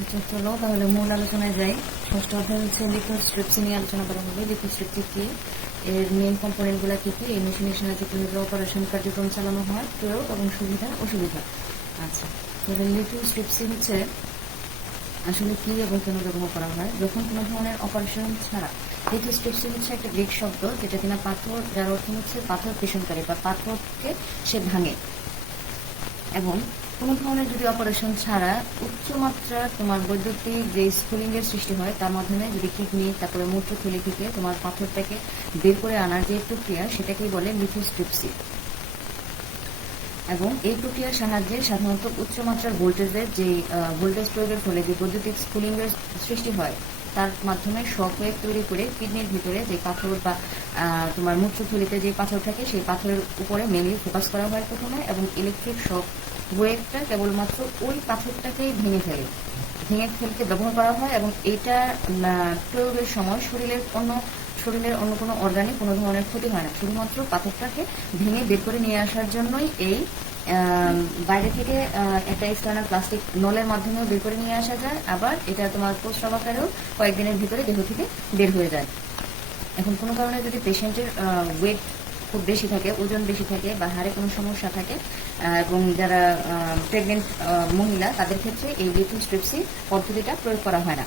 আচ্ছা চলো তাহলে মূল আলোচনায় যাই। ষষ্ঠ অধ্যায় হচ্ছে লিথোস্ট্রিপসি নিয়ে আলোচনা করা হবে। লিথোস্ট্রিপসি কি, এর মেইন কম্পোনেন্টগুলো কি কি, এই মেশিনের সাহায্যে কিভাবে অপারেশন কার্যক্রম চালানো হয়, প্রয়োগ এবং সুবিধা অসুবিধা। আচ্ছা, তাহলে লিথোস্ট্রিপসি হচ্ছে আসলে কি এবং কেন ব্যবহার করা হয়। যখন কোনো ধরনের অপারেশন ছাড়া, লিথোস্ট্রিপসি হচ্ছে একটা গ্রিক শব্দ যেটা কিনা পাথর, যার অর্থ হচ্ছে পাথর পেশনকারী বা পাথরকে সে ভাঙে। এবং কোনো ধরনের যদি অপারেশন ছাড়া উচ্চমাত্রা তোমার বৈদ্যুতিক যে স্ফুলিঙ্গের সৃষ্টি হয় তার মাধ্যমে যদি কিডনি তারপরে মূত্রথলি থেকে তোমার পাথরটাকে বের করে আনার যে প্রক্রিয়া সেটাকেই বলে লিথোস্ট্রিপসি। এবং এই প্রক্রিয়ার সাহায্যে সাধারণত উচ্চমাত্রার ভোল্টেজের যে ভোল্টেজ প্রয়োগের ফলে যে বৈদ্যুতিক স্ফুলিঙ্গের সৃষ্টি হয় তার মাধ্যমে শক ওয়েভ তৈরি করে কিডনির ভিতরে যে পাথর বা তোমার মূত্রথলিতে যে পাথর থাকে সেই পাথরের উপরে মেনলি ফোকাস করা হয় প্রথমে, এবং ইলেকট্রিক শক ওয়েভটা কেবলমাত্র ওই পাথরটাকেই ভেঙে ফেলতে ব্যবহার করা হয়। এবং এটা প্রয়োগের সময় শরীরের অন্য কোনো অর্গানে কোনো ধরনের ক্ষতি হয় না, শুধুমাত্র পাথরটাকে ভেঙে বের করে নিয়ে আসার জন্যই এই বাইরে থেকে একটা এক্সটার্নাল প্লাস্টিক নলের মাধ্যমেও বের করে নিয়ে আসা যায়। আবার এটা তোমার প্রস্রাব আকারেও কয়েকদিনের ভিতরে দেহ থেকে বের হয়ে যায়। এখন কোনো কারণে যদি পেশেন্টের ওয়েট খুব বেশি থাকে, ওজন বেশি থাকে বা হাড়ে কোনো সমস্যা থাকে, এবং যারা প্রেগনেন্ট মহিলা তাদের ক্ষেত্রে এই লিথোস্ট্রিপসি পদ্ধতিটা প্রয়োগ করা হয় না।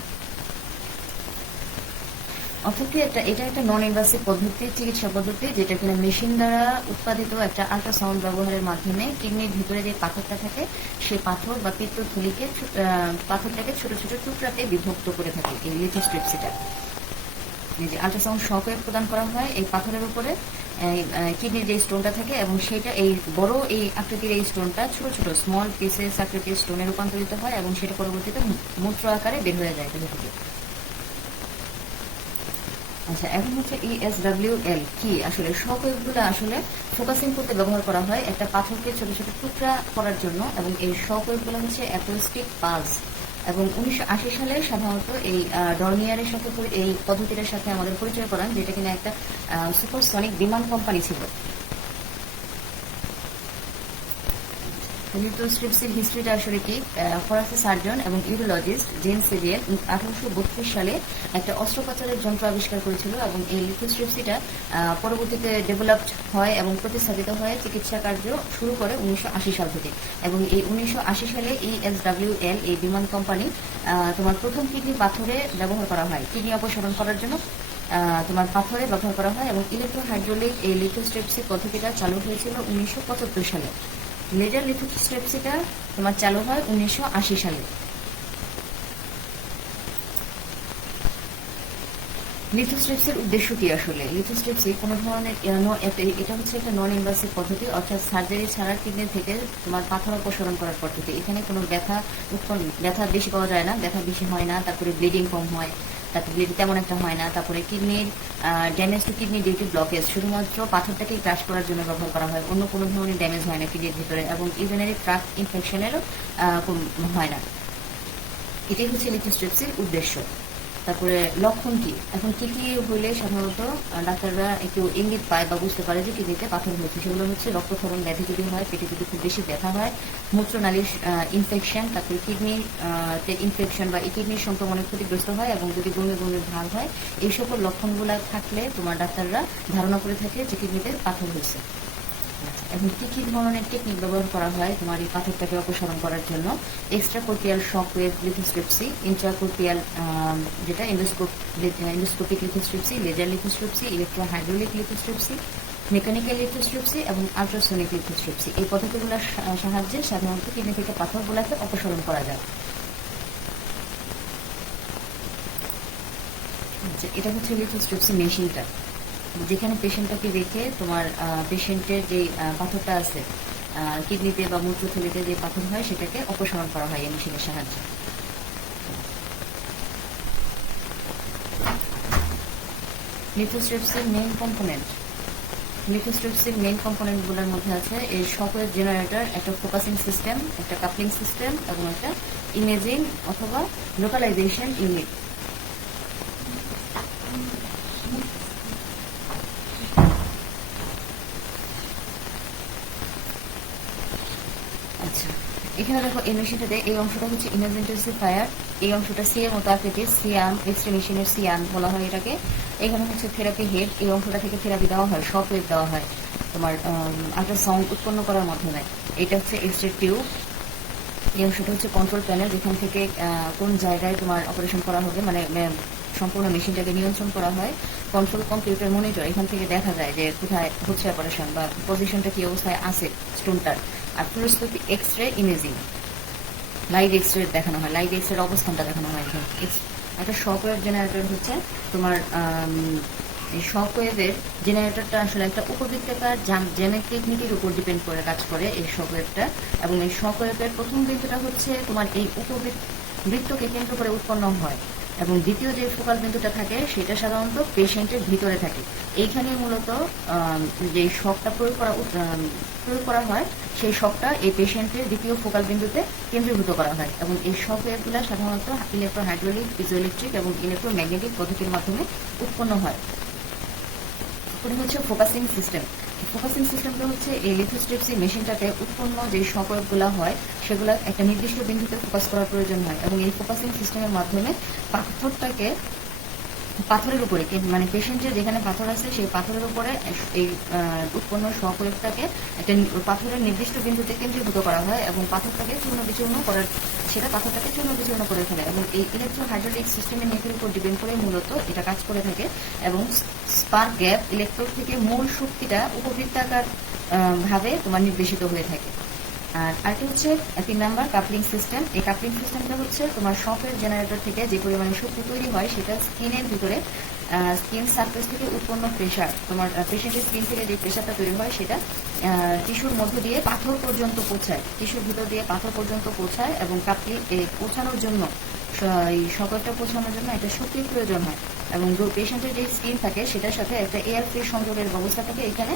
অর্থাৎ এটা একটা নন ইনভাসিভ পদ্ধতি, চিকিৎসা পদ্ধতি, যেটা কিনা মেশিন দ্বারা উৎপাদিত একটা আল্ট্রাসাউন্ড ব্যবহারের মাধ্যমে কিডনির ভিতরে যে পাথরটা থাকে সেই পাথর বা পিত্তথলিকে পাথরটাকে ছোট ছোট টুকরাতে বিভক্ত করে থাকে এই লিথোস্ট্রিপসিটা। যে আল্ট্রাসাউন্ড শক ওয়েভ প্রদান করা হয় এই পাথরের উপরে কিডনির যে স্টোনটা থাকে, এবং সেটা এই বড় এই আকৃতির এই স্টোনটা ছোট ছোট স্মল পিসেস আকৃতির স্টোনে রূপান্তরিত হয় এবং সেটা পরবর্তীতে মূত্র আকারে বের হয়ে যায় দেহ থেকে। আচ্ছা, এখন হচ্ছে ESWL কি, আসলে শক ওয়েভগুলো আসলে ফোকাসিং করতে ব্যবহার করা হয় একটা পাথরকে ছোট ছোট টুকরা করার জন্য, এবং এই শক ওয়েভগুলো হচ্ছে অ্যাকোস্টিক পালস। এবং 1980 সালে সাধারণত এই ডর্নিয়ারের সাথে এই পদ্ধতিটার সাথে আমাদের পরিচয় করান, যেটা কিনা একটা সুপারসনিক বিমান কোম্পানি ছিল। লিথোস্ট্রিপসির হিস্ট্রিটা আসলে কি, ফরাসি সার্জন এবং ইউরোলজিস্ট জেন সেভিয়ের 1832 সালে একটা অস্ত্রোপচারের যন্ত্র আবিষ্কার করেছিল, এবং এই লিথোস্ট্রিপসিটা পরবর্তীতে ডেভেলপড হয় এবং প্রতিস্থাপিত হয় চিকিৎসা কার্য শুরু করে 1980 সাল থেকে। এবং এই 1980 সালে ESWL এই বিমান কোম্পানি তোমার প্রথম কিডনি পাথরে ব্যবহার করা হয়, কিডনি অপসারণ করার জন্য তোমার পাথরে ব্যবহার করা হয়। এবং ইলেকট্রোহাইড্রোলিক এই লিথোস্ট্রিপসি পদ্ধতিটা চালু হয়েছিল 1975 সালে। লেজার লিথোস্ট্রিপসিটা তোমার চালু হয় 1980 সালে। লিথোস্ট্রিপসির উদ্দেশ্য কি আসলে? লিথোস্ট্রিপসি কোনো ধরনের এটা হচ্ছে একটা নন ইনভাসিভ পদ্ধতি, অর্থাৎ সার্জারি ছাড়া কিডনি থেকে তোমার পাথর অপসারণ করার পদ্ধতি। এখানে কোনো ব্যথা বেশি পাওয়া যায় না, ব্যথা বেশি হয় না, তারপরে ব্লিডিং কম হয়, তারপরে ব্লিডিং তেমন একটা হয় না, তারপরে কিডনির damage to kidney due to blockage শুধুমাত্র পাথরটাকে ক্রাশ করার জন্য ব্যবহার করা হয়, অন্য কোনো ধরনের ড্যামেজ হয় না কিডনির ভিতরে, এবং ইউরিনারি ট্রাক্ট ইনফেকশনেরও হয় না। এটাই হচ্ছে লিথোস্ট্রিপসির উদ্দেশ্য। তারপরে লক্ষণ কি, এখন কি কি হইলে সাধারণত ডাক্তাররা একটু ইঙ্গিত পায় বা বুঝতে পারে যে কিডনিতে পাথর হয়েছে, সেগুলো হচ্ছে রক্তক্ষরণ ব্যাধি যদি হয়, পেটে যদি খুব বেশি ব্যথা হয়, মূত্রনালীর ইনফেকশন, তারপরে কিডনির ইনফেকশন বা কিডনির সংক্রমণে ক্ষতিগ্রস্ত হয়, এবং যদি বমি বমির ভাব হয়, এই সকল লক্ষণগুলো থাকলে তোমার ডাক্তাররা ধারণা করে থাকে যে কিডনিতে পাথর হয়েছে। এখন কি কি ধরনের টেকনিক ব্যবহার করা হয় তোমার এই পাথরটাকে অপসারণ করার জন্য? এক্সট্রাকর্টিয়াল শক ওয়েভ লিথোস্ট্রিপসি, ইন্ট্রাকর্টিয়াল যেটা এন্ডোস্কোপিক লিথোস্ট্রিপসি, লেজার লিথোস্ট্রিপসি, ইলেকট্রোহাইড্রোলিক লিথোস্ট্রিপসি, মেকানিক্যাল লিথোস্ট্রিপসি এবং আল্ট্রাসোনিক লিথোস্ট্রিপসি। এই পদ্ধতিগুলোর সাহায্যে সাধারণত কিডনি থেকে পাথরগুলোকে অপসারণ করা যায়। এটা হচ্ছে লিথোস্ট্রিপসি মেশিনটা, যেখানে পেশেন্টটাকে রেখে তোমার পেশেন্টের যে পাথরটা আছে কিডনিতে বা মূত্রথলিতে যে পাথর হয় সেটাকে অপসারণ করা হয় এই মেশিনের সাহায্যে। লিথোস্ট্রিপসির মেইন কম্পোনেন্ট, লিথোস্ট্রিপসির মেইন কম্পোনেন্টগুলোর মধ্যে আছে এই শক ওয়েভ জেনারেটর, একটা ফোকাসিং সিস্টেম, একটা কাপলিং সিস্টেম এবং একটা ইমেজিং অথবা লোকালাইজেশন ইউনিট। আচ্ছা, এখানে দেখো এই মেশিনটাতে এই অংশটা হচ্ছে ইমেজ ইন্টেন্সিফায়ার, এই অংশটা সিএম মতো আকৃতির, সিয়াম এক্সরে মেশিনের সিয়াম বলা হয় এটাকে। এখানে হচ্ছে থেরাপি হেড, এই অংশটা থেকে থেরাপি দেওয়া হয়, শক ওয়েভ দেওয়া হয় তোমার আল্ট্রাসাউন্ড উৎপন্ন করার মাধ্যমে। এটা হচ্ছে এক্সরে টিউব, এই অংশটা হচ্ছে কন্ট্রোল প্যানেল, যেখান থেকে কোন জায়গায় তোমার অপারেশন করা হবে, মানে সম্পূর্ণ মেশিনটাকে নিয়ন্ত্রণ করা হয়। কন্ট্রোল কম্পিউটার মনিটর, এখান থেকে দেখা যায় যে কোথায় হচ্ছে অপারেশন বা পজিশনটা কি অবস্থায় আছে স্টোনটার। আর ফ্লুরোস্কোপি এক্সরে ইমেজিং, লাইভ এক্সরে দেখানো হয়, লাইভ এক্সরে অবস্থানটা দেখানো হয় এখানে। একটা শকওয়েভ জেনারেটর হচ্ছে তোমার এই শকওয়েভের জেনারেটরটা আসলে একটা উপবৃত্তাকার জ্যামিক টেকনিকের উপর ডিপেন্ড করে কাজ করে এই শকওয়েভটা। এবং এই শকওয়েভের প্রথম বিন্দুটা হচ্ছে তোমার এই বৃত্তকে কেন্দ্র করে উৎপন্ন হয়, এবং দ্বিতীয় যে ফোকাল বিন্দুটা থাকে সেটা সাধারণত পেশেন্টের ভিতরে থাকে। এইখানে মূলত যে শকটা প্রয়োগ করা হয়, সেই শকটা এই পেশেন্টের দ্বিতীয় ফোকাল বিন্দুতে কেন্দ্রীভূত করা হয়। এবং এই শক ওয়েভগুলো সাধারণত ইলেকট্রোহাইড্রোলিক, পিজোইলেকট্রিক এবং ইলেকট্রোম্যাগনেটিক পদ্ধতির মাধ্যমে উৎপন্ন হয়। এরপরে হচ্ছে ফোকাসিং সিস্টেম। ফোকাসিং সিস্টেমটা হচ্ছে এই লিথোস্ট্রিপসি মেশিনটাতে উৎপন্ন যে শকওয়েভগুলো হয় সেগুলো একটা নির্দিষ্ট বিন্দুতে ফোকাস করার প্রয়োজন হয়, এবং এই ফোকাসিং সিস্টেমের মাধ্যমে পাথরটাকে পাথরের উপরে, মানে পেশেন্টের যেখানে পাথর আছে সেই পাথরের উপরে এই উৎপন্ন শকওয়েভটাকে একটা পাথরের নির্দিষ্ট বিন্দুতে কেন্দ্রীভূত করা হয়, এবং পাথরটাকে চূর্ণ বিচূর্ণ করার, সেটা পাথরটাকে চূর্ণ বিচূর্ণ করে ফেলে। এবং এই ইলেকট্রোহাইড্রোলিক সিস্টেমের নীতির উপর ডিপেন্ড করে মূলত এটা কাজ করে থাকে। এবং স্পার্ক গ্যাপ ইলেকট্রোড থেকে মূল শক্তিটা উপবৃত্তাকার ভাবে তোমার নির্দেশিত হয়ে থাকে। আর আরেকটা হচ্ছে 3 নাম্বার কাপলিং সিস্টেম। এই কাপলিং সিস্টেমটা হচ্ছে তোমার শকের জেনারেটর থেকে যে পরিমাণে শক্তি তৈরি হয় সেটা স্কিনের ভিতরে, স্কিন সারফেস থেকে উৎপন্ন প্রেশার, তোমার পেশেন্টের স্কিন থেকে যে প্রেশারটা তৈরি হয় সেটা টিস্যুর মধ্য দিয়ে পাথর পর্যন্ত পৌঁছায়, টিস্যুর ভিতর দিয়ে পাথর পর্যন্ত পৌঁছায়। এবং কাপলিং পৌঁছানোর জন্য, এই শকটা পৌঁছানোর জন্য একটা শক্তির প্রয়োজন হয়। এবং পেশেন্টের যে স্কিন থাকে সেটার সাথে একটা এয়ার ফ্রি সংযোগের ব্যবস্থা থাকে এখানে,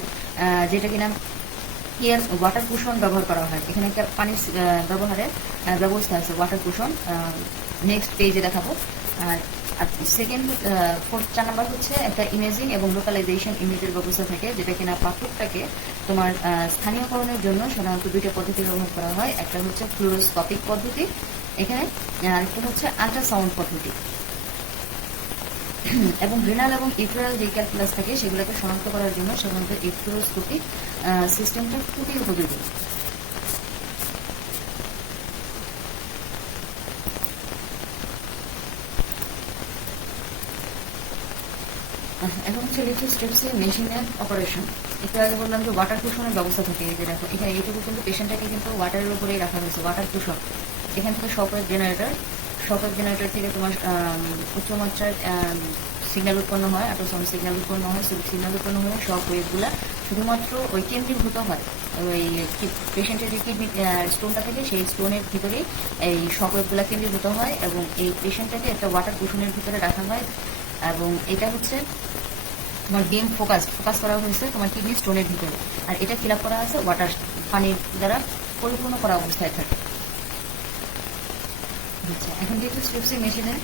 যেটা কিনা এয়ার ওয়াটার কুশন ব্যবহার করা হয়। এখানে একটা পানির ব্যবহারের ব্যবস্থা আছে, ওয়াটার কুশন, নেক্সট পেজে দেখাবো। আর সেকেন্ড 4 নাম্বার হচ্ছে একটা ইমেজিং এবং লোকালাইজেশন ইমেজের ব্যবস্থা থাকে, যেটা কিনা পাথরটাকে তোমার স্থানীয়করণের জন্য সাধারণত 2টা পদ্ধতি ব্যবহার করা হয়। একটা হচ্ছে ফ্লুরোস্কোপিক পদ্ধতি এখানে, আরেকটা হচ্ছে আল্ট্রাসাউন্ড পদ্ধতি। এবং রেনাল এবং ইউটেরাল যে ক্যালকুলাস থাকে সেগুলোকে শনাক্ত করার জন্য সাধারণত এই ফ্লুরোস্কোপিক সিস্টেমটা খুবই উপযোগী। এখন হচ্ছে লিথোস্ট্রিপসি মেশিনের অপারেশন। একটু আগে বললাম যে ওয়াটার কুশনের ব্যবস্থা থাকে, এই যে দেখো এখানে এইটুকু কিন্তু পেশেন্টটাকে কিন্তু ওয়াটারের উপরেই রাখা হয়েছে, ওয়াটার কুশন। এখান থেকে শকওয়েভ জেনারেটর থেকে তোমার উচ্চমাত্রার সিগন্যাল উৎপন্ন হয়, আল্ট্রাসাউন্ড সিগন্যাল উৎপন্ন হয়, সিগন্যাল উৎপন্ন হয়ে শক ওয়েভগুলা শুধুমাত্র ওই কেন্দ্রীভূত হয় ওই পেশেন্টের যে কিডনি স্টোনটা থাকে সেই স্টোনের ভিতরেই এই শক ওয়েভগুলা কেন্দ্রীভূত হয়। এবং এই পেশেন্টটাকে একটা ওয়াটার কুশনের ভিতরে রাখা হয়, এবং এটা হচ্ছে তোমার বিম ফোকাস করা হয়েছে তোমার কিডনি স্টোনের ভিতরে, আর এটা ফিল আপ করা আছে ওয়াটার, পানির দ্বারা পরিপূর্ণ করা অবস্থায় থাকে। আচ্ছা, এখন লিথোস্ট্রিপসি মেশিনের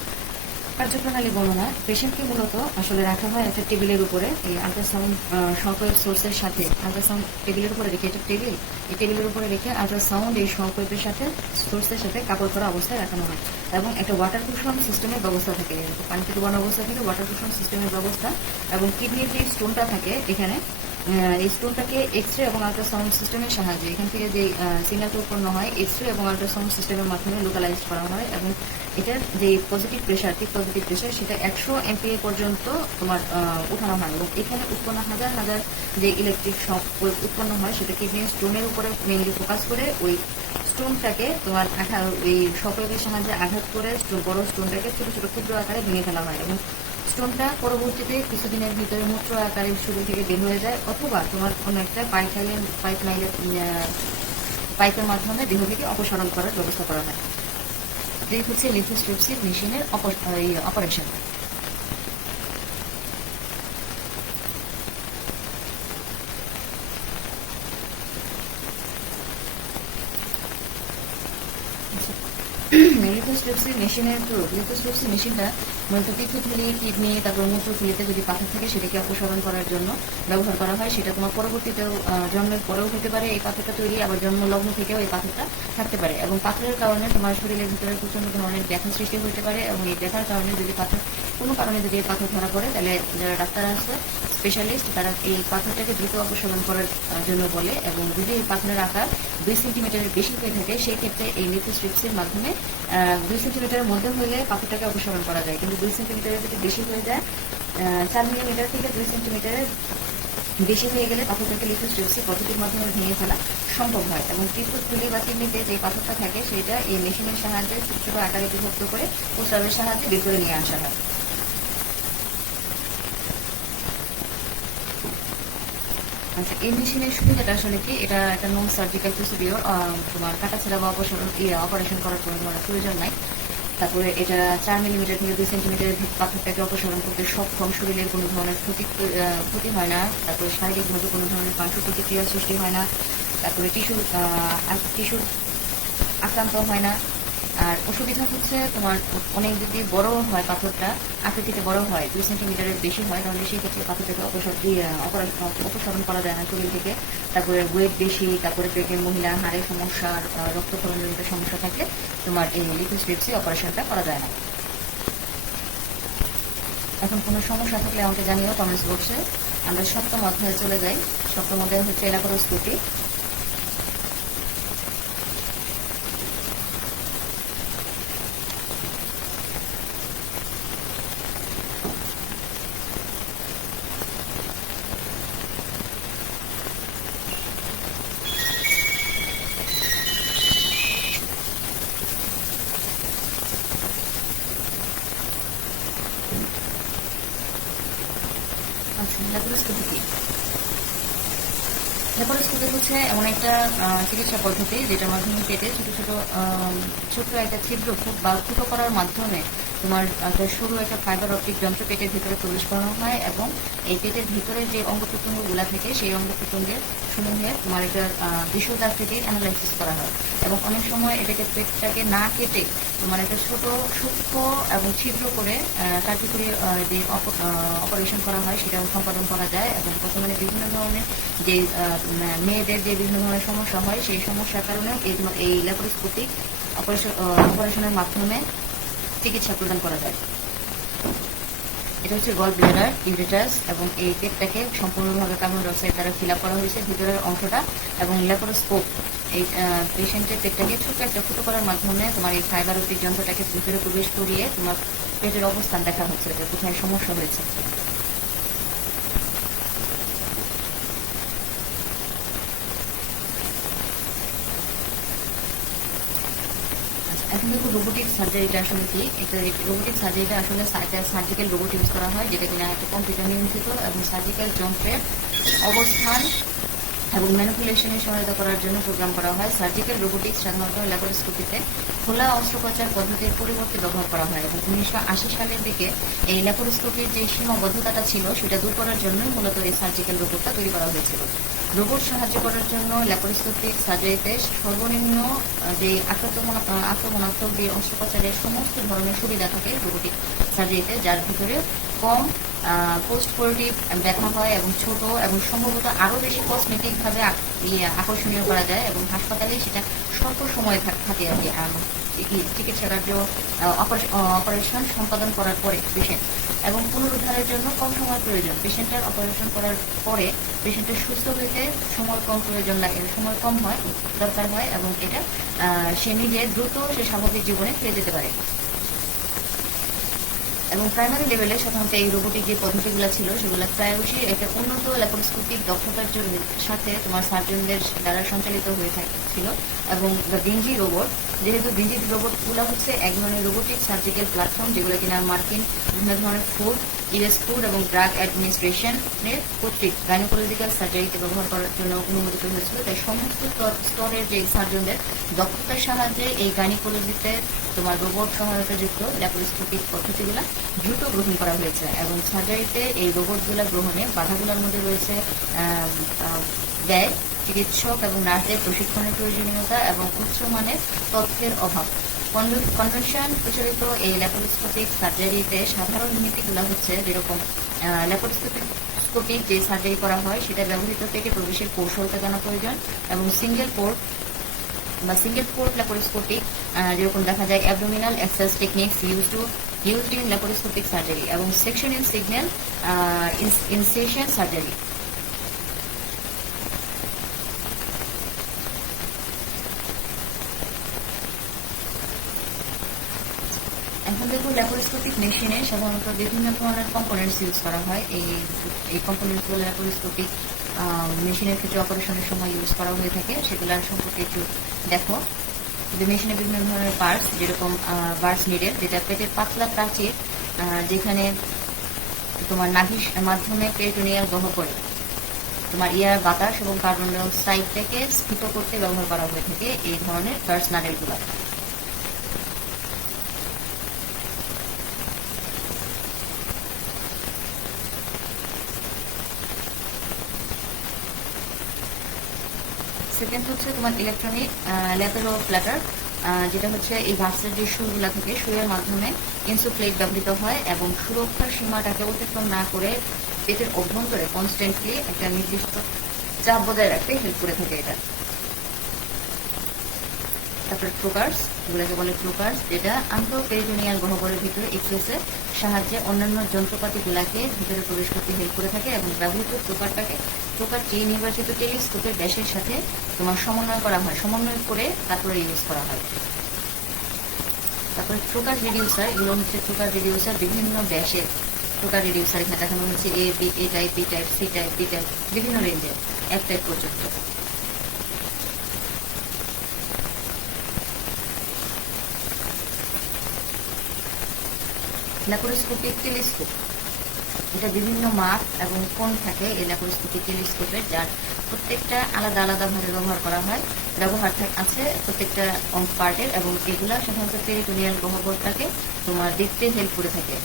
কার্যপ্রণালী বর্ণনা। পেশেন্টকে মূলত আসলে রাখা হয় একটা টেবিলের উপরে, এই আল্ট্রাসাউন্ড শকওয়েভ সোর্সের সাথে, আল্ট্রাসাউন্ড টেবিলের উপরে রেখে, এটা টেবিল, এই টেবিলের উপরে রেখে আল্ট্রাসাউন্ড এই শকওয়েভের সাথে সোর্সের সাথে কাপড় করা অবস্থায় রাখানো হয়। এবং একটা ওয়াটার কুশন সিস্টেমের ব্যবস্থা থাকে, পানিতে ডুবানো অবস্থা থেকে ওয়াটার কুশন সিস্টেমের ব্যবস্থা। এবং কিডনির যে স্টোনটা থাকে এখানে, এই স্টোনটাকে এক্সরে এবং আল্ট্রাসাউন্ড সিস্টেমের সাহায্যে এখান থেকে যে সিগন্যালটা উৎপন্ন হয় এক্সরে এবং আল্ট্রাসাউন্ড সিস্টেমের মাধ্যমে লোকালাইজ করা হয়। এবং এটার যে পজিটিভ প্রেশার সেটা 100 MPa পর্যন্ত তোমার উঠানো হয়। এবং এখানে উৎপন্ন হাজার হাজার যে ইলেকট্রিক শক উৎপন্ন হয় সেটা কিডনি স্টোনের উপরে মেইনলি ফোকাস করে ওই স্টোনটাকে তোমার ওই শকওয়েভের সাহায্যে আঘাত করে বড় স্টোনটাকে ছোট ছোট ক্ষুদ্র আকারে ভেঙে ফেলা হয়। এবং স্টোনটা পরবর্তীতে কিছুদিনের ভিতরে মূত্র আকারে শরীর থেকে বের হয়ে যায়, অথবা তোমার কোনো একটা পাইপের মাধ্যমে দেহ থেকে অপসারণ করার ব্যবস্থা করা হয়। এই হচ্ছে লিথোস্ট্রিপসি মেশিনের অপারেশন। লিথোস্ট্রিপসি মেশিনের প্রয়োগ। লিথোস্ট্রিপসি মেশিনটা মূলত পিত্তথলি, কিডনি, তারপর মূত্রথলিতে যদি পাথর থাকে সেটাকে অপসারণ করার জন্য ব্যবহার করা হয়। সেটা তোমার পরবর্তীতেও জন্মের পরেও হতে পারে এই পাথরটা তৈরি, আবার জন্ম লগ্ন থেকেও এই পাথরটা থাকতে পারে। এবং পাথরের কারণে তোমার শরীরের ভিতরে প্রচন্ড ধরনের ব্যথা সৃষ্টি হতে পারে, এবং এই ব্যথার কারণে যদি পাথর কোনো কারণে যদি এই পাথর ধরা পড়ে, তাহলে যারা ডাক্তার আছে স্পেশালিস্ট তারা এই পাথরটাকে দ্রুত অপসারণ করার জন্য বলে। এবং যদি এই পাথরের আকার 2 সেন্টিমিটারের বেশি হয়ে থাকে সেই ক্ষেত্রে এই লিথোস্ট্রিপসির মাধ্যমে 2 সেন্টিমিটারের মধ্যে হলে পাথরটাকে অপসারণ করা যায়। কিন্তু 2 সেন্টিমিটারের যদি বেশি হয়ে যায়, 4 মিলিমিটার থেকে 2 সেন্টিমিটারের বেশি হয়ে গেলে পাথরটাকে লিথোস্ট্রিপসি পদ্ধতির মাধ্যমে ভেঙে ফেলা সম্ভব হয়। এবং পিত্তথলি বা কিডনিতে যে পাথরটা থাকে সেটা এই মেশিনের সাহায্যে ছোট ছোট আকারে বিভক্ত করে প্রস্রাবের সাহায্যে বের করে নিয়ে আসা হয়। আচ্ছা, এই মেশিনের সুবিধাটা আসলে কি, এটা একটা নন সার্জিক্যাল প্রসিডিওর, তোমার কাটাছেঁড়া বা অপারেশন করার কোনো ধরনের প্রয়োজন নাই। তারপরে এটা 4 মিলিমিটার থেকে 2 সেন্টিমিটারের পাথরটাকে অপসারণ করতে সক্ষম, শরীরের কোনো ধরনের ক্ষতি হয় না, তারপরে শারীরিকভাবে কোনো ধরনের পার্শ্ব প্রতিক্রিয়ার সৃষ্টি হয় না, তারপরে টিস্যুর আক্রান্ত হয় না। আর অসুবিধা হচ্ছে তোমার অনেক যদি বড় হয়, পাথরটা আকৃতিতে বড় হয়, 2 সেন্টিমিটারের বেশি হয়, তাহলে সেই ক্ষেত্রে পাথরটাকে অপসারণ করা যায় না শরীর থেকে। তারপরে ওয়েট বেশি, তারপরে প্রেগনেন্ট মহিলা, হাড়ের সমস্যা, রক্তক্ষরণজনিত সমস্যা থাকলে তোমার এই লিথোস্ট্রিপসি অপারেশনটা করা যায় না। এখন কোনো সমস্যা থাকলে আমাকে জানিও কমেন্টস বক্সে। আমরা 7ম অধ্যায়ে চলে যাই। 7ম অধ্যায় হচ্ছে ল্যাপারোস্কোপি। আচ্ছা, ল্যাপারোস্কোপি কি? ল্যাপারোস্কোপি হচ্ছে এমন একটা চিকিৎসা পদ্ধতি যেটার মাধ্যমে পেটে ছোট একটা ছিদ্র বা ফুটো করার মাধ্যমে তোমার একটা সরু একটা ফাইবার অপটিক যন্ত্র পেটের ভিতরে প্রবেশ করানো হয়, এবং এই পেটের ভিতরে যে অঙ্গ প্রত্যঙ্গগুলা থেকে সেই অঙ্গ প্রত্যঙ্গের সমূহে তোমার একটা বিশদার থেকে অ্যানালাইসিস করা হয়। এবং অনেক সময় পেটটাকে না কেটে তোমার একটা ছোট সূক্ষ্ম এবং ছিদ্র করে কার্যকরী যে অপারেশন করা হয় সেটা সম্পাদন করা যায়। এবং বর্তমানে বিভিন্ন ধরনের যে মেয়েদের যে বিভিন্ন ধরনের সমস্যা হয় সেই সমস্যার কারণেও এই ল্যাপারোস্কোপিক অপারেশনের মাধ্যমে চিকিৎসা প্রদান করা যায়। এটা হচ্ছে গল ব্লাডার, ইউরেটাস, এবং এই পেটটাকে সম্পূর্ণভাবে কার্বন ডাইঅক্সাইড দ্বারা ফিল আপ করা হয়েছে ভিতরের অংশটা। এবং ল্যাপারোস্কোপ এই পেশেন্টের পেটটাকে ছোট একটা ফুটো করার মাধ্যমে তোমার এই ফাইবার অপটিক যন্ত্রটাকে ভিতরে প্রবেশ করিয়ে তোমার পেটের অবস্থান দেখা হচ্ছে যে কোথায় সমস্যা হয়েছে। এখন দেখো রোবোটিক সার্জারিটা আসলে কি। এটা রোবোটিক সার্জারিটা আসলে সার্জিক্যাল রোবট ইউজ করা হয়, যেটা কিনা একটা কম্পিউটার নিয়ন্ত্রিত, এবং সার্জিক্যাল যন্ত্রের অবস্থান এবং ম্যানিপুলেশনে সহায়তা করার জন্য প্রোগ্রাম করা হয়। সার্জিক্যাল রোবোটিক্স সাধারণত ল্যাপারোস্কোপিতে খোলা অস্ত্রোপচার পদ্ধতির পরিবর্তে ব্যবহার করা হয়। এবং 1980 সালের দিকে এই ল্যাপারোস্কোপির যে সীমাবদ্ধতাটা ছিল সেটা দূর করার জন্যই মূলত এই সার্জিক্যাল রোবটটা তৈরি করা হয়েছিল। রোবট সাহায্য করার জন্য ল্যাপারোস্কোপিক সার্জারিতে সর্বনিম্ন যে আক্রমণাত্মক যে অস্ত্রোপচারের সমস্ত ধরনের সুবিধা থাকে রোবোটিক সার্জারিতে, যার ভিতরে কম পোস্ট অপারেটিভ ব্যথা হয় এবং ছোট এবং সম্ভবত আরও বেশি কসমেটিকভাবে আকর্ষণীয় করা যায়, এবং হাসপাতালে সেটা স্বল্প সময় থাকে আর কি চিকিৎসা কার্য অপারেশন সম্পাদন করার পরে পেশেন্ট, এবং পুনরুদ্ধারের জন্য কম সময় প্রয়োজন। পেশেন্টের অপারেশন করার পরে পেশেন্টের সুস্থ হইতে সময় কম প্রয়োজন লাগে, সময় কম হয় দরকার হয়, এবং এটা সে নিজে দ্রুত সে স্বাভাবিক জীবনে ফিরে যেতে পারে। এবং প্রাইমারি লেভেলে সাধারণত এই রোবোটিক যে পদ্ধতিগুলো ছিল সেগুলো প্রায়শই একটা উন্নত ল্যাপারোস্কোপিক দক্ষতার সাথে তোমার সার্জনদের দ্বারা সঞ্চালিত হয়ে ছিল। এবং ভিঞ্জি রোবট, যেহেতু ভিঞ্জি রোবটগুলো হচ্ছে এক ধরনের রোবোটিক সার্জিক্যাল প্ল্যাটফর্ম, যেগুলো কিনা মার্কিন বিভিন্ন ধরনের ইউএস ফুড এবং ড্রাগ অ্যাডমিনিস্ট্রেশনের কর্তৃক গাইনোকোলজিক্যাল সার্জারিতে ব্যবহার করার জন্য অনুমোদিত হয়েছিল। তাই সমস্ত স্তরের যে সার্জনদের দক্ষতার সাহায্যে এই গাইনোকোলজিতে তোমার রোবট সহায়তাযুক্ত ল্যাপারোস্কোপিক পদ্ধতিগুলো দ্রুত গ্রহণ করা হয়েছে। এবং সার্জারিতে এই রোবটগুলো গ্রহণে বাধাগুলোর মধ্যে রয়েছে ব্যয়, চিকিৎসক এবং নার্সদের প্রশিক্ষণের প্রয়োজনীয়তা, এবং উচ্চমানের তথ্যের অভাব। কনভেনশন প্রচলিত এই ল্যাপারোস্কোপিক সার্জারিতে সাধারণ নীতিগুলো হচ্ছে যেরকম ল্যাপারোস্কোপিক যে সার্জারি করা হয় সেটা ব্যবহৃত পেটে প্রবেশের কৌশলটা জানা প্রয়োজন, এবং সিঙ্গেল পোর্ট ল্যাপারোস্কোপিক যেরকম দেখা যায় abdominal exercise techniques used in laparoscopic surgery এবং section in signal incision surgery. এখন দেখো ল্যাপারোস্কোপিক মেশিনে সাধারণত বিভিন্ন ধরনের কম্পোনেন্টস ইউজ করা হয়। এই কম্পোনেন্টসগুলো ল্যাপারোস্কোপিক মেশিনের ক্ষেত্রে অপারেশনের সময় ইউজ করা হয়ে থাকে, সেগুলোর সম্পর্কে একটু দেখো। মেশিনে বিভিন্ন ধরনের পার্টস, যেরকম বার্স নিডেল, যেটা পেটের পাতলা প্রাচীর যেখানে তোমার নাভির মাধ্যমে পেরিটোনিয়াল গহ্বরে তোমার ইয়ার বাতাস এবং কার্বন ডাই অক্সাইডটাকে স্থিত করতে ব্যবহার করা হয়ে থাকে এই ধরনের বার্স নাডেলগুলো। সেকেন্ড হচ্ছে তোমার ইলেকট্রনিক ল্যাপারোপ্ল্যাটার, যেটা হচ্ছে এই ভার্সের যে সুরগুলা থাকে, সুরের মাধ্যমে ইনসুফ্লেট ব্যবহৃত হয় এবং সুরক্ষার সীমাটাকে অতিক্রম না করে পেটের অভ্যন্তরে কনস্ট্যান্টলি একটা নির্দিষ্ট চাপ বজায় রাখতে হেল্প করে থাকে এটা। তারপরে ট্রোকার্স, এগুলোকে বলে ট্রোকার্স, যেটা আন্তঃপেরিটোনিয়াল গহ্বরের ভিতরে এক্সপ্রেসের সাহায্যে অন্যান্য যন্ত্রপাতিগুলাকে ভিতরে প্রবেশ করতে হেল্প করে থাকে এবং ব্যবহৃত ট্রোকারটি নির্বাচিত টেলিস্কোপের ব্যাসের সাথে তোমার সমন্বয় করে তারপরে ইউজ করা হয়। তারপরে ট্রোকার রিডিউসার, এগুলো হচ্ছে ট্রোকার রিডিউসার বিভিন্ন ব্যাসের ট্রোকার রিডিউসার। এখানে দেখানো হচ্ছে A type, B type, C type, D type, বিভিন্ন রেঞ্জের, এক টাইপ পর্যন্ত। ল্যাপারোস্কোপিক টেলিস্কোপ, এটা বিভিন্ন মাপ এবং কোণ থাকে এই ল্যাপারোস্কোপিক টেলিস্কোপের, যার প্রত্যেকটা আলাদা আলাদাভাবে ব্যবহার আছে প্রত্যেকটা পার্টের, এবং এগুলা সাধারণত পেরিটোনিয়াল গহ্বরটাকে তোমার দেখতে হেল্প করে থাকে।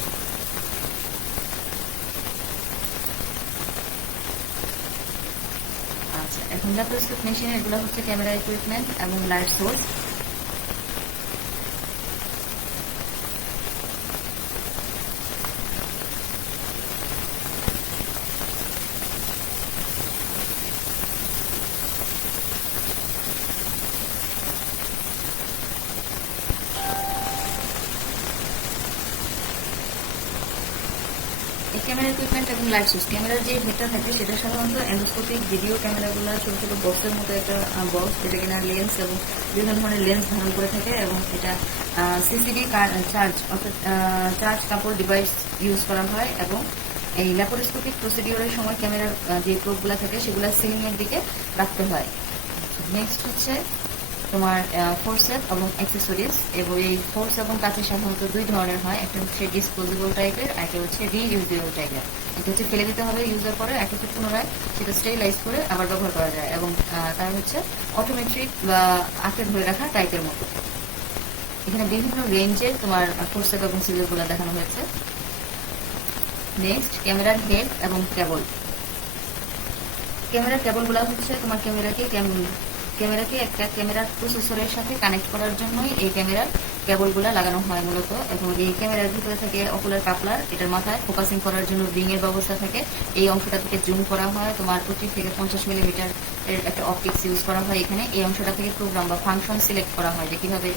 আচ্ছা, এখন ল্যাপারোস্কোপ মেশিনের এগুলো হচ্ছে ক্যামেরা ইকুইপমেন্ট এবং লাইট সোর্স। ক্যামেরা ইকুইপমেন্ট এবং লাইট সোর্স, ক্যামেরার যে হেডটা থাকে সেটা সাধারণত এন্ডোস্কোপিক ভিডিও ক্যামেরাগুলো ছোট ছোট বক্সের মতো একটা বক্স, যেটা কিনা লেন্স এবং বিভিন্ন ধরনের লেন্স ধারণ করে থাকে, এবং এটা সিসিডি চার্জ অর্থাৎ চার্জ কাপড় ডিভাইস ইউজ করা হয়। এবং এই ল্যাপারোস্কোপিক প্রসিডিওরের সময় ক্যামেরার যে প্রোবগুলো থাকে সেগুলো সিলিং এর দিকে রাখতে হয়। নেক্সট হচ্ছে তোমার ফোর্সেপ এবং অ্যাক্সেসরিজ, এবং এই ফোর্স এবং কাছে সাধারণত দুই ধরনের হয়, একটা হচ্ছে ডিসপোজেবল টাইপের, একটা হচ্ছে রিইউজেবল টাইপের। এটা হচ্ছে ফেলে দিতে হবে ইউজার পরে, একটা হচ্ছে পুনরায় সেটা স্টেরিলাইজ করে আবার ব্যবহার করা যায়, এবং তার হচ্ছে অটোমেট্রিক বা আঁকে ধরে রাখা টাইপের মতো। এখানে বিভিন্ন রেঞ্জের তোমার ফোর্সেপ এবং সিরিয়ালগুলো দেখানো হয়েছে। নেক্সট ক্যামেরার হেড এবং কেবল। ক্যামেরার কেবলগুলো হচ্ছে তোমার ক্যামেরাকে একটা ক্যামেরার প্রসেসরের সাথে কানেক্ট করার জন্যই এই ক্যামেরার কেবলগুলো লাগানো হয় মূলত, এবং এই ক্যামেরার ভিতরে থাকে অকুলার কাপলার, এটার মাথায় ফোকাসিং করার জন্য রিং এর ব্যবস্থা থাকে। এই অংশটা থেকে জুম করা হয়, তোমার 25 থেকে 50 মিলিমিটার এর একটা অপটিক্স ইউজ করা হয় এখানে। এই অংশটা থেকে প্রোগ্রাম বা ফাংশন সিলেক্ট করা হয় যে কিভাবে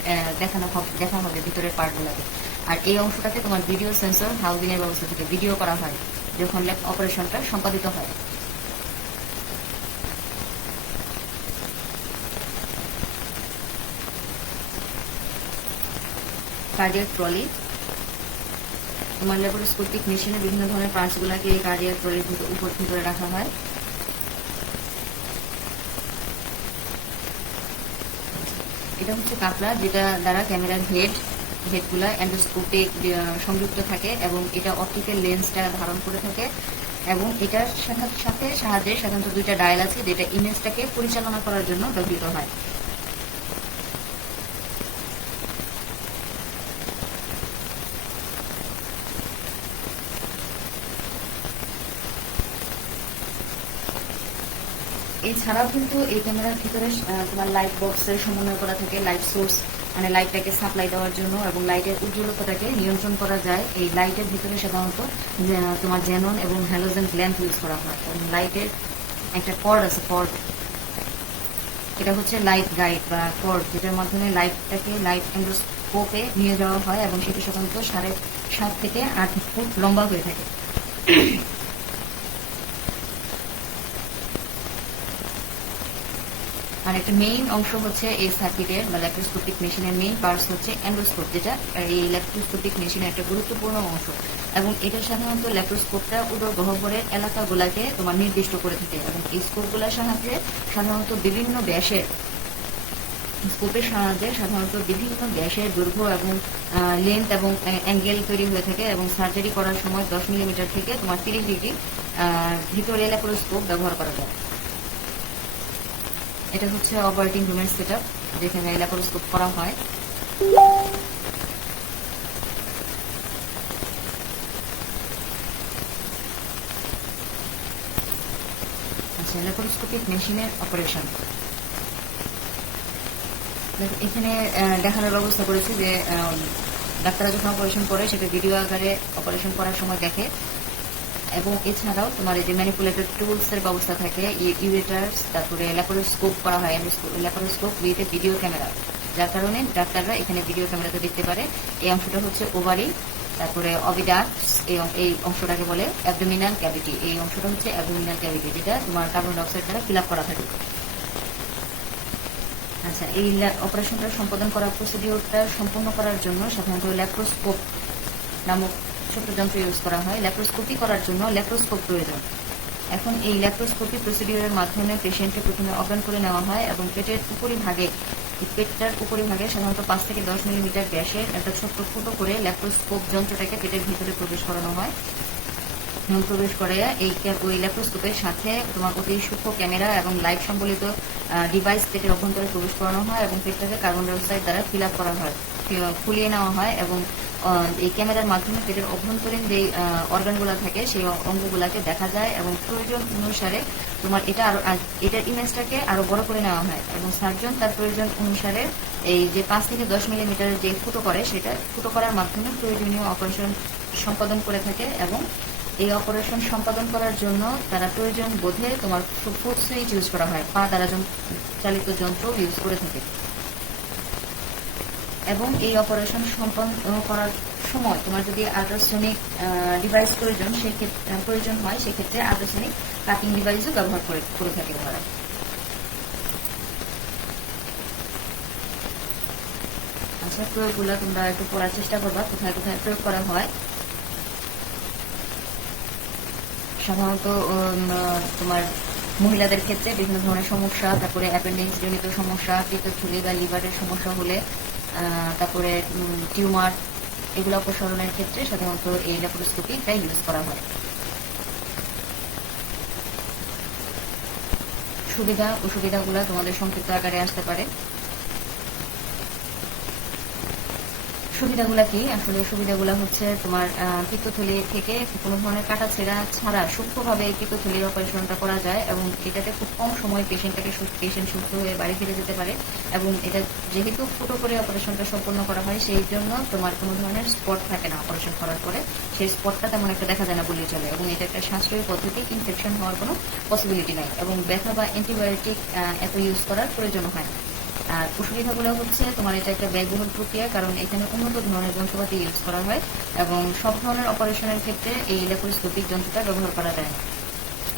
দেখা হবে ভিতরের পার্টগুলোকে। আর এই অংশটাতে তোমার ভিডিও সেন্সর হাউজিং এর ব্যবস্থা থেকে ভিডিও করা হয় যখন অপারেশনটা সম্পাদিত হয়। কার্ডিয়াক ট্রলি, তোমার ল্যাপারোস্কোপিক মেশিনে বিভিন্ন ধরনের পার্টসগুলোকে এই কার্ডিয়াক ট্রলির ভিতরে রাখা হয়। এটা হচ্ছে কাপলার, যেটা দ্বারা ক্যামেরার হেডগুলা এন্ডোস্কোপে সংযুক্ত থাকে, এবং এটা অপটিক্যাল লেন্সটা ধারণ করে থাকে, এবং এটার সাহায্যে সাধারণত দুইটা ডায়াল আছে যেটা ইমেজটাকে পরিচালনা করার জন্য ব্যবহৃত হয়। এছাড়াও কিন্তু এই ক্যামেরার ভিতরে তোমার লাইট বক্সের সমন্বয় করা থাকে, লাইট সোর্স মানে লাইটটাকে সাপ্লাই দেওয়ার জন্য এবং লাইটের উজ্জ্বলতাটাকে নিয়ন্ত্রণ করা যায়। এই লাইটের ভিতরে সাধারণত তোমার জেনন এবং হ্যালোজেন ল্যাম্প ইউজ করা হয়। এবং লাইটের একটা কর্ড আছে, কর্ড, এটা হচ্ছে লাইট গাইড বা কর্ড, যেটার মাধ্যমে লাইটটাকে লাইট এন্ডোস্কোপে নিয়ে যাওয়া হয় এবং সেটি সাধারণত 7.5 থেকে 8 ফুট লম্বা হয়ে থাকে। আর একটা মেইন অংশ হচ্ছে এই সার্কিটের বা ল্যাপ্রোস্কোপিক মেশিনের মেইন পার্টস হচ্ছে এন্ডোস্কোপ, যেটা এই ল্যাপ্রোস্কোপিক মেশিনের একটা গুরুত্বপূর্ণ অংশ। এবং এটা সাধারণত ল্যাপ্রোস্কোপটা উদর গহ্বরের এলাকাগুলাকে তোমার নির্দিষ্ট করে থাকে। এবং এই স্কোপগুলোর সাহায্যে সাধারণত বিভিন্ন ব্যাসের দৈর্ঘ্য এবং লেন্থ এবং অ্যাঙ্গেল তৈরি হয়ে থাকে। এবং সার্জারি করার সময় 10 মিলিমিটার থেকে তোমার 30 ডিগ্রি ভিতরে ল্যাপ্রোস্কোপ ব্যবহার করা যায়। এটা হচ্ছে অপারেটিং রুমের সেটআপ, যেখানে ল্যাপ্রোস্কোপ করা হয়। আচ্ছা, ল্যাপ্রোস্কোপিক মেশিনের অপারেশন এখানে দেখানোর ব্যবস্থা করেছি যে ডাক্তাররা যখন অপারেশন করে সেটা ভিডিও আকারে অপারেশন করার সময় দেখে। এবং এছাড়াও তোমার এই যে ম্যানিপুলেটেড টুলস এর ব্যবস্থা থাকে, ইউরেটার্স, তারপরে ল্যাপারোস্কোপ করা হয়, ল্যাপারোস্কোপ উইথ ভিডিও ক্যামেরা, যার কারণে ডাক্তাররা এখানে ভিডিও ক্যামেরাতে দেখতে পারে। এই অংশটা হচ্ছে ওভারি, তারপরে অভিডাক্টস, এই অংশটাকে বলে অ্যাবডোমিনাল ক্যাভিটি। এই অংশটা হচ্ছে অ্যাবডোমিনাল ক্যাভিটি, যেটা তোমার কার্বন ডাইঅক্সাইড দ্বারা ফিল আপ করা থাকে। আচ্ছা, এই অপারেশনটা সম্পাদন করার প্রসিডিওরটা সম্পূর্ণ করার জন্য সাধারণত ল্যাপ্রোস্কোপ নামক ছোট যন্ত্র ইউজ করা হয়। ল্যাপ্রোস্কোপি করার জন্য ল্যাপ্রোস্কোপ প্রয়োজন। এখন এই ল্যাপ্রোস্কোপি প্রসিডিওরের মাধ্যমে পেশেন্টকে প্রথমে অজ্ঞান করে নেওয়া হয় এবং পেটটার উপরিভাগে সাধারণত 5 থেকে 10 মিলিমিটার ব্যাসের একটা ছোট্ট ফুটো করে ল্যাপ্রোস্কোপ যন্ত্রটাকে পেটের ভিতরে প্রবেশ করানো হয়। প্রবেশ করে ওই ল্যাপ্রোস্কোপের সাথে তোমার অতি সূক্ষ্ম ক্যামেরা এবং লাইট সম্বলিত ডিভাইস পেটের অভ্যন্তরে প্রবেশ করানো হয় এবং পেটটাকে কার্বন ডাইঅক্সাইড দ্বারা ফিল আপ করা হয়, ফুলিয়ে নেওয়া হয়। এবং এই ক্যামেরার মাধ্যমে পেটের অভ্যন্তরীণ যে অর্গানগুলো থাকে সেই অঙ্গগুলাকে দেখা যায় এবং প্রয়োজন অনুসারে তোমার এটার ইমেজটাকে আরো বড় করে নেওয়া হয়। এবং সার্জন তার প্রয়োজন অনুসারে এই যে 5 থেকে 10 মিলিমিটারের যে ফুটো করে, সেটা ফুটো করার মাধ্যমে প্রয়োজনীয় অপারেশন সম্পাদন করে থাকে। এবং এই অপারেশন সম্পাদন করার জন্য তারা প্রয়োজন বোধে তোমার ফুট সুইচ ইউজ করা হয়, পা দ্বারা চালিত যন্ত্র ইউজ করে থাকে। এবং এই অপারেশন সম্পন্ন করার সময় তোমার যদি আল্ট্রাসনিক ডিভাইস প্রয়োজন হয়, সেক্ষেত্রে আল্ট্রাসনিক কাটিং ডিভাইসও ব্যবহার করে থাকে তারা। আচ্ছা, প্রয়োগগুলো তোমরা একটু পড়ার চেষ্টা করবা, কোথায় কোথায় প্রয়োগ করা হয়। সাধারণত তোমার মহিলাদের ক্ষেত্রে বিভিন্ন ধরনের সমস্যা, তারপরে অ্যাপেন্ডিক্স জনিত সমস্যা, পিত্তথলি বা লিভারের সমস্যা হলে, তারপরে টিউমার, এগুলো অপসারণের ক্ষেত্রে সাধারণত এই ল্যাপ্রোস্কোপিটা ইউজ করা হয়। সুবিধা অসুবিধাগুলো তোমাদের সংক্ষিপ্ত আকারে আসতে পারে। সুবিধাগুলা কি? আসলে সুবিধাগুলো হচ্ছে তোমার পিত্তথলি থেকে কোনো ধরনের কাটা ছেঁড়া ছাড়া সূক্ষ্মভাবে পিত্তথলির অপারেশনটা করা যায় এবং এটাতে খুব কম সময় পেশেন্ট সুস্থ হয়ে বাড়ি ফিরে যেতে পারে। এবং এটা যেহেতু ফুটো করে অপারেশনটা সম্পন্ন করা হয়, সেই জন্য তোমার কোনো ধরনের স্পট থাকে না অপারেশন করার পরে, সেই স্পটটা তেমন একটা দেখা যায় না বললেই চলে। এবং এটা একটা সাশ্রয়ী পদ্ধতি, ইনফেকশন হওয়ার কোনো পসিবিলিটি নাই এবং ব্যথা বা অ্যান্টিবায়োটিক এত ইউজ করার প্রয়োজন হয় না। আর অসুবিধাগুলো হচ্ছে তোমার এটা একটা ব্যয়বহুল প্রক্রিয়া, কারণ এখানে উন্নত ধরনের যন্ত্রপাতি ইউজ করা হয় এবং সব ধরনের অপারেশনের ক্ষেত্রে এই ল্যাপ্রোস্কোপিক যন্ত্রটা ব্যবহার করা যায় না।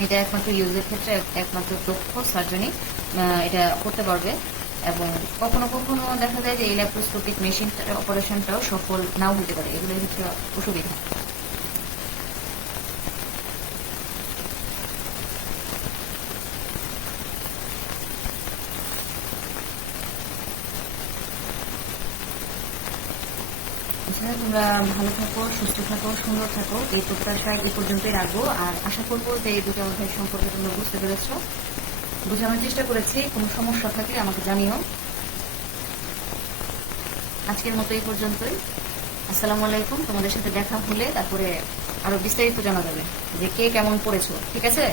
এটা একমাত্র ইউজের ক্ষেত্রে একমাত্র দক্ষ সার্জনই এটা করতে পারবে। এবং কখনো কখনো দেখা যায় যে এই ল্যাপ্রোস্কোপিক মেশিনটার অপারেশনটাও সফল নাও হতে পারে, এগুলোই হচ্ছে অসুবিধা। তোমরা ভালো থাকো, সুস্থ থাকো, সুন্দর থাকো, এই প্রত্যাশায় এই পর্যন্তই রাখবো। আর আশা করবো যে এই দুটো অধ্যায় সম্পর্কে তোমরা বুঝতে পেরেছ, বোঝানোর চেষ্টা করেছি। কোনো সমস্যা থাকলে আমাকে জানিও। আজকের মতো এই পর্যন্তই। আসসালামু আলাইকুম। তোমাদের সাথে দেখা হলে তারপরে আরো বিস্তারিত জানা যাবে যে কে কেমন পড়েছো, ঠিক আছে?